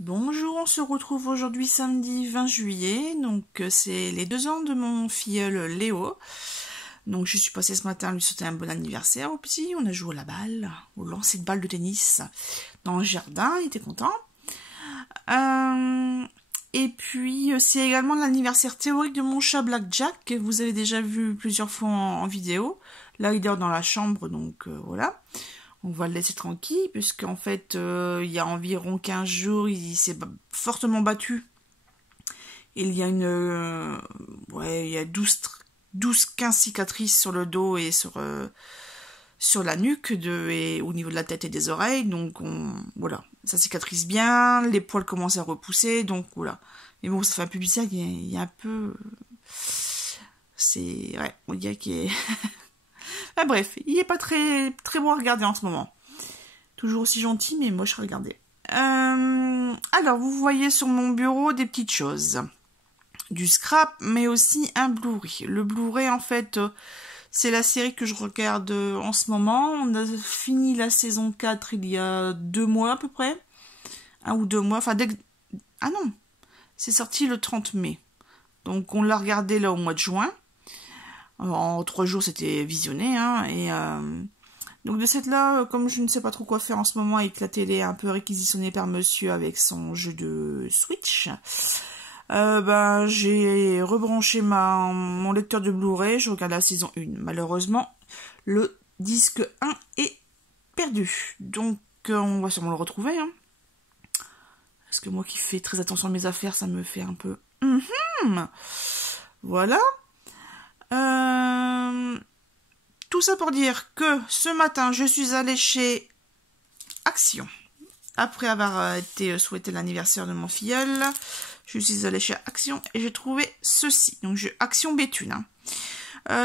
Bonjour, on se retrouve aujourd'hui samedi 20 juillet, donc c'est les 2 ans de mon filleul Léo. Donc je suis passée ce matin lui souhaiter un bon anniversaire au petit, on a joué à la balle, au lancer de balle de tennis dans le jardin, il était content. Et puis c'est également l'anniversaire théorique de mon chat Blackjack, que vous avez déjà vu plusieurs fois en vidéo. Là il dort dans la chambre, donc voilà. On va le laisser tranquille, puisqu'en fait, il y a environ 15 jours, il s'est fortement battu. Il y a il y a 12-15 cicatrices sur le dos et sur la nuque, et au niveau de la tête et des oreilles. Donc, voilà, ça cicatrise bien, les poils commencent à repousser, donc voilà. Mais bon, ça fait un peu bizarre, il y a un peu... Ouais, on dirait qu'il est... Ah, bref, il est pas très bon à regarder en ce moment. Toujours aussi gentil, mais moche à regarder. Alors, vous voyez sur mon bureau des petites choses. Du scrap, mais aussi un Blu-ray. Le Blu-ray, en fait, c'est la série que je regarde en ce moment. On a fini la saison 4 il y a 2 mois à peu près. 1 ou 2 mois. Enfin, Ah non, c'est sorti le 30 mai. Donc, on l'a regardé là au mois de juin. En 3 jours, c'était visionné, hein, donc de cette là, comme je ne sais pas trop quoi faire en ce moment, et que la télé est un peu réquisitionnée par monsieur avec son jeu de Switch, j'ai rebranché mon lecteur de Blu-ray, je regarde la saison 1. Malheureusement, le disque 1 est perdu, donc on va sûrement le retrouver, hein. Parce que moi qui fais très attention à mes affaires, ça me fait un peu... Voilà. Tout ça pour dire que ce matin, je suis allée chez Action. Après avoir été souhaiter l'anniversaire de mon filleul, je suis allée chez Action et j'ai trouvé ceci. Donc, Action Béthune.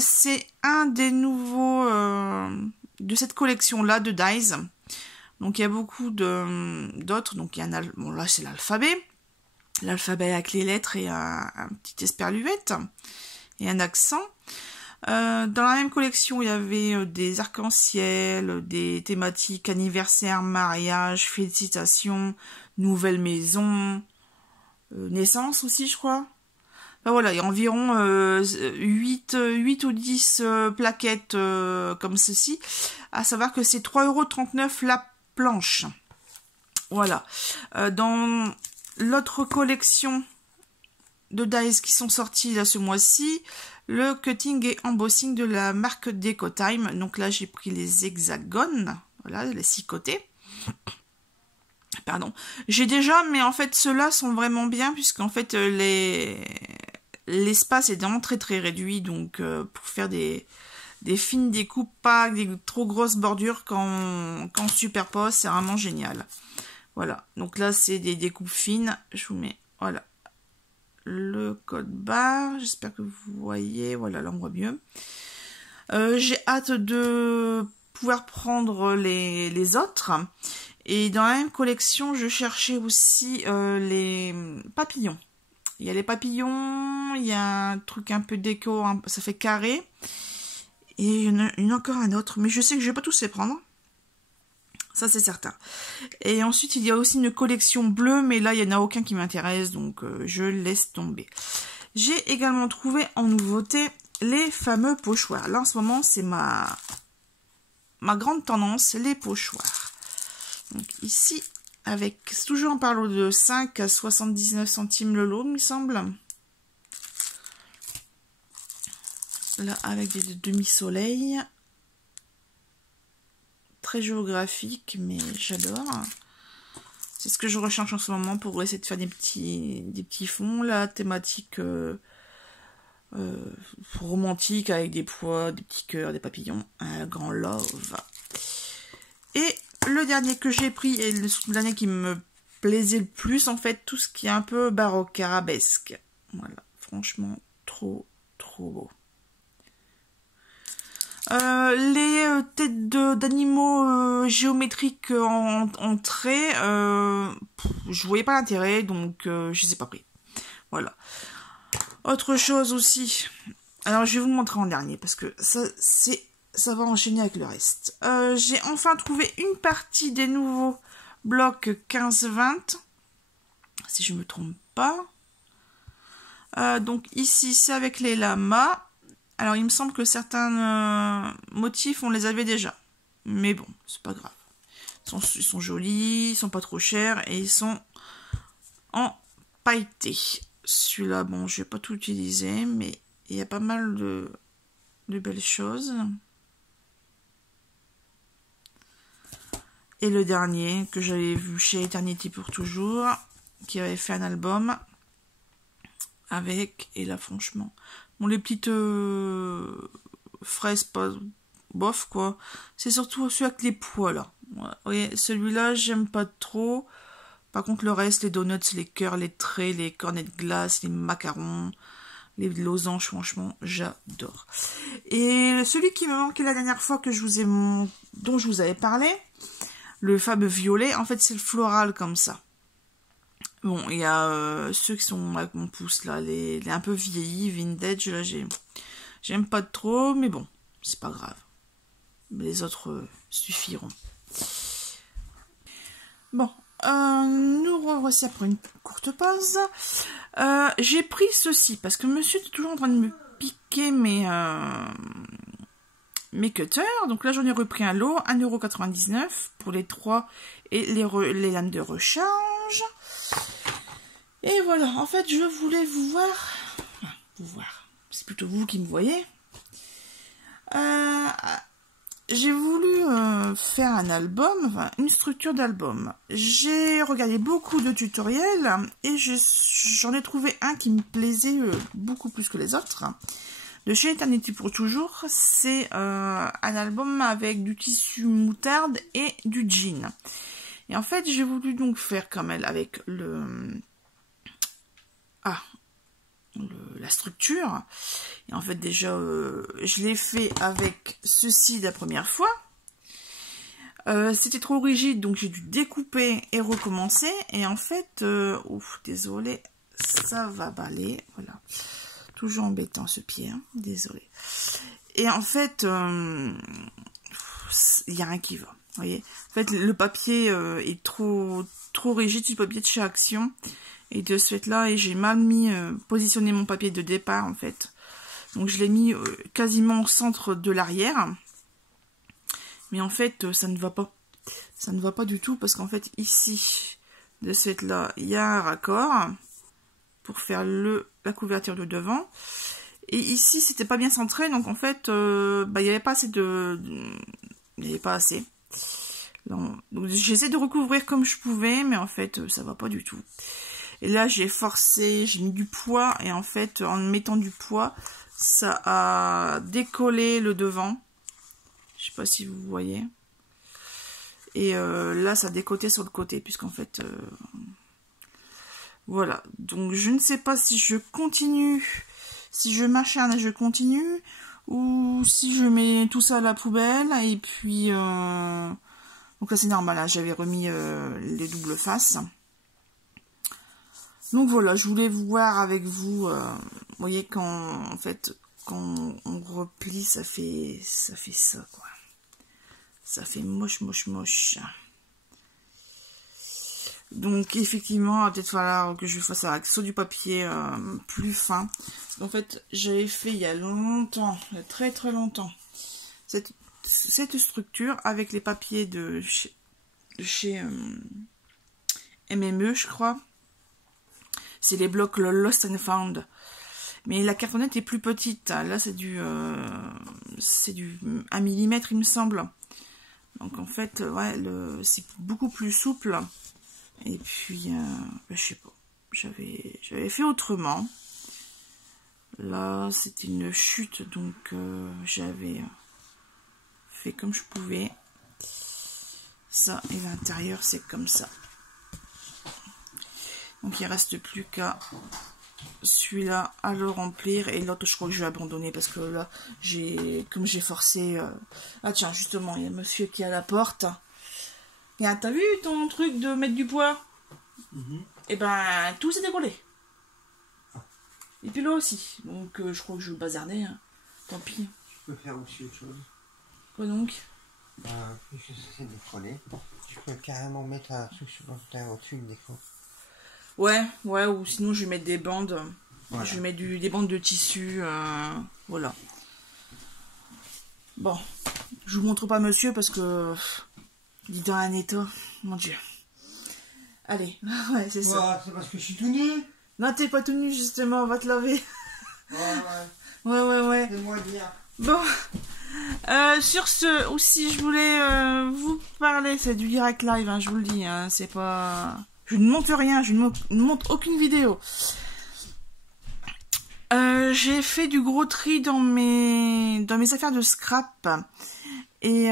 C'est un des nouveaux de cette collection-là de Dies. Donc, il y a beaucoup d'autres. Donc, il y a bon, là, c'est l'alphabet. L'alphabet avec les lettres et un petit esperluette et un accent. Dans la même collection, il y avait des arcs-en-ciel, des thématiques anniversaire, mariage, félicitations, nouvelle maison, naissance aussi, je crois. Enfin, voilà, il y a environ 8 ou 10 plaquettes comme ceci. À savoir que c'est 3,39 € la planche. Voilà. Dans l'autre collection de Dies qui sont sortis là ce mois-ci, le cutting et embossing de la marque Decotime. Donc là j'ai pris les hexagones, voilà, les 6 côtés. Pardon. J'ai déjà, mais en fait ceux-là sont vraiment bien, puisqu'en fait l'espace est vraiment très très réduit, donc pour faire des fines découpes, pas des trop grosses bordures quand on superpose, c'est vraiment génial. Voilà, donc là c'est des découpes fines, je vous mets, voilà, le code barre, j'espère que vous voyez, voilà, là on voit mieux. J'ai hâte de pouvoir prendre les autres. Et dans la même collection, je cherchais aussi les papillons. Il y a les papillons, il y a un truc un peu déco, ça fait carré. Et il y en a encore un autre, mais je sais que je vais pas tous les prendre. Ça, c'est certain. Et ensuite, il y a aussi une collection bleue, mais là, il n'y en a aucun qui m'intéresse, donc je laisse tomber. J'ai également trouvé en nouveauté les fameux pochoirs. Là, en ce moment, c'est ma grande tendance, les pochoirs. Donc ici, c'est toujours en parlant de 5 à 79 centimes le lot, il me semble. Là, avec des demi-soleils. Très géographique, mais j'adore. C'est ce que je recherche en ce moment pour essayer de faire des petits fonds, là, thématiques romantiques, avec des pois, des petits cœurs, des papillons, un grand love. Et le dernier que j'ai pris, et le dernier qui me plaisait le plus, en fait, tout ce qui est un peu baroque, arabesque. Voilà, franchement, trop beau. Les têtes d'animaux géométriques en traits, je voyais pas l'intérêt, donc je les ai pas pris. Voilà. Autre chose aussi. Alors je vais vous montrer en dernier, parce que ça va enchaîner avec le reste. J'ai enfin trouvé une partie des nouveaux blocs 15-20. si je me trompe pas. Donc ici, c'est avec les lamas. Alors, il me semble que certains motifs, on les avait déjà. Mais bon, c'est pas grave. Ils sont jolis, ils sont pas trop chers et ils sont en pailleté. Celui-là, bon, je vais pas tout utiliser, mais il y a pas mal de belles choses. Et le dernier, que j'avais vu chez Eternity pour toujours, qui avait fait un album avec, et là franchement, bon, les petites fraises, pas bof quoi, c'est surtout celui avec les pois là. Ouais, oui, celui-là, j'aime pas trop. Par contre, le reste, les donuts, les cœurs, les traits, les cornets de glace, les macarons, les losanges, franchement, j'adore. Et celui qui me manquait la dernière fois que dont je vous avais parlé, le fameux violet, en fait, c'est le floral comme ça. Bon, il y a ceux qui sont avec mon pouce là, les un peu vieillis, vintage, là, j'aime pas trop, mais bon, c'est pas grave. Les autres suffiront. Bon, nous revoici après une courte pause. J'ai pris ceci parce que monsieur est toujours en train de me piquer mes cutters. Donc là, j'en ai repris un lot, 1,99 € pour les 3 et les lames de recharge. Et voilà, en fait, je voulais vous voir. C'est plutôt vous qui me voyez. J'ai voulu faire un album, enfin une structure d'album. J'ai regardé beaucoup de tutoriels et j'en ai trouvé un qui me plaisait beaucoup plus que les autres. De chez Eternity pour toujours, c'est un album avec du tissu moutarde et du jean. Et en fait, j'ai voulu donc faire comme elle avec la structure. Et en fait, déjà, je l'ai fait avec ceci la première fois. C'était trop rigide, donc j'ai dû découper et recommencer. Et en fait, ouf, désolé, ça va baler. Voilà. Toujours embêtant ce pied, hein, désolé. Et en fait, il n'y a rien qui va. Vous voyez, en fait, le papier est trop rigide, c'est le papier de chez Action. Et de ce fait-là, j'ai mal positionné mon papier de départ, en fait. Donc, je l'ai mis quasiment au centre de l'arrière. Mais en fait, ça ne va pas. Ça ne va pas du tout, parce qu'en fait, ici, de ce fait-là, il y a un raccord pour faire la couverture de devant. Et ici, c'était pas bien centré, donc en fait, il n'y avait pas assez il n'y avait pas assez. Donc, j'essaie de recouvrir comme je pouvais, mais en fait, ça va pas du tout. Et là, j'ai forcé, j'ai mis du poids, et en fait, en mettant du poids, ça a décollé le devant. Je sais pas si vous voyez. Et là, ça a décoté sur le côté, puisqu'en fait... voilà. Donc, je ne sais pas si je continue, si je m'acharne et je continue, ou si je mets tout ça à la poubelle, et puis... donc là, c'est normal, hein, j'avais remis les doubles faces. Donc voilà, je voulais voir avec vous, vous voyez, quand on replie, ça fait ça, quoi. Ça fait moche. Donc effectivement, il va peut-être falloir que je fasse avec soit du papier plus fin. En fait, j'avais fait il y a longtemps, il y a très longtemps, cette structure avec les papiers de chez MME, je crois. C'est les blocs Lost and Found. Mais la cartonnette est plus petite. Là, c'est du 1 mm, il me semble. Donc, en fait, ouais, c'est beaucoup plus souple. Et puis, je sais pas. J'avais fait autrement. Là, c'était une chute. Donc, j'avais fait comme je pouvais. Ça, et l'intérieur, c'est comme ça. Donc il reste plus qu'à celui-là à le remplir, et l'autre je crois que je vais abandonner parce que là comme j'ai forcé. Ah tiens, justement, il y a monsieur qui est à la porte. Regarde, t'as vu ton truc de mettre du poids? Et ben tout s'est décollé. Et puis là aussi. Donc je crois que je vais bazarder. Hein. Tant pis. Je peux faire aussi autre chose. Quoi donc? Puisque ça s'est décollé, je peux carrément mettre un truc supplémentaire au-dessus de l'écran. Ouais, ou sinon je vais mettre des bandes. Voilà. Je vais mettre des bandes de tissu. Voilà. Bon, je vous montre pas monsieur parce que il est dans un état. Mon Dieu. Allez, ouais, c'est ça. C'est parce que je suis tout nu. Non, t'es pas tout nu justement, on va te laver. Ouais. C'est-moi dire. Bon. Sur ce, aussi, je voulais vous parler, c'est du direct live, hein, je vous le dis, hein, c'est pas... Je ne monte rien, je ne monte aucune vidéo. J'ai fait du gros tri dans mes affaires de scrap. Et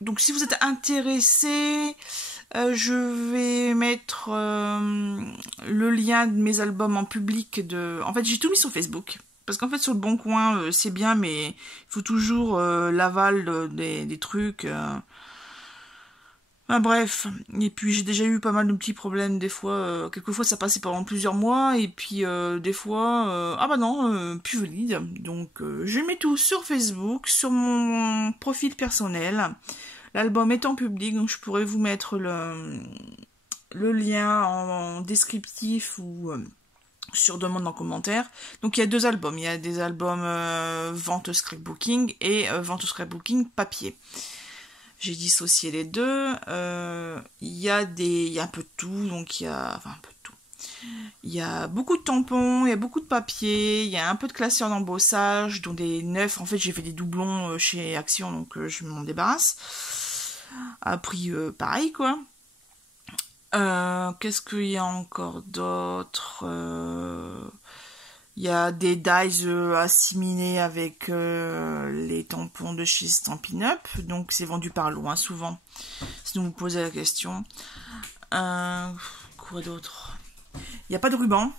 donc si vous êtes intéressé, je vais mettre le lien de mes albums en public. En fait, j'ai tout mis sur Facebook. Parce qu'en fait, sur le Bon Coin, c'est bien, mais il faut toujours l'aval des trucs. Enfin, bref. Et puis, j'ai déjà eu pas mal de petits problèmes. Des fois, quelquefois, ça passait pendant plusieurs mois. Et puis, des fois, ah bah non, plus valide. Donc, je mets tout sur Facebook, sur mon profil personnel. L'album est en public, donc je pourrais vous mettre le lien en descriptif ou... sur demande en commentaire. Donc il y a 2 albums. Il y a des albums vente scrapbooking et vente scrapbooking papier. J'ai dissocié les deux. Il y a un peu de tout. Donc il y a... Enfin un peu de tout. Il y a beaucoup de tampons, il y a beaucoup de papier, il y a un peu de classeurs d'embossage, dont des neufs. En fait j'ai fait des doublons chez Action, donc je m'en débarrasse. À prix pareil quoi. Qu'est-ce qu'il y a encore d'autre? Il y a des dies assimilés avec les tampons de chez Stampin' Up. Donc c'est vendu par loin souvent. Sinon vous posez la question. Quoi d'autre? Il n'y a pas de ruban.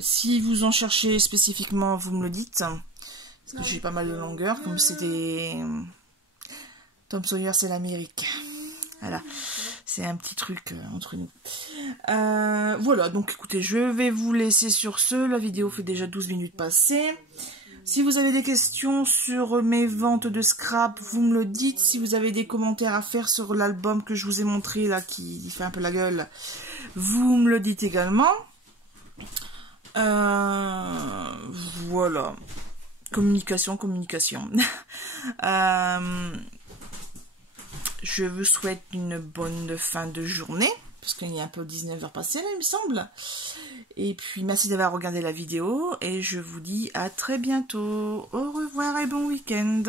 Si vous en cherchez spécifiquement, vous me le dites. Parce que j'ai pas mal de longueur. Comme c'était... Tom Sawyer, c'est l'Amérique. Voilà. C'est un petit truc entre nous. Voilà, donc écoutez, je vais vous laisser sur ce. La vidéo fait déjà 12 minutes passées. Si vous avez des questions sur mes ventes de scrap, vous me le dites. Si vous avez des commentaires à faire sur l'album que je vous ai montré, là, qui fait un peu la gueule, vous me le dites également. Voilà. Communication. Je vous souhaite une bonne fin de journée, parce qu'il y a un peu 19h passé là, il me semble. Et puis merci d'avoir regardé la vidéo, et je vous dis à très bientôt. Au revoir et bon week-end.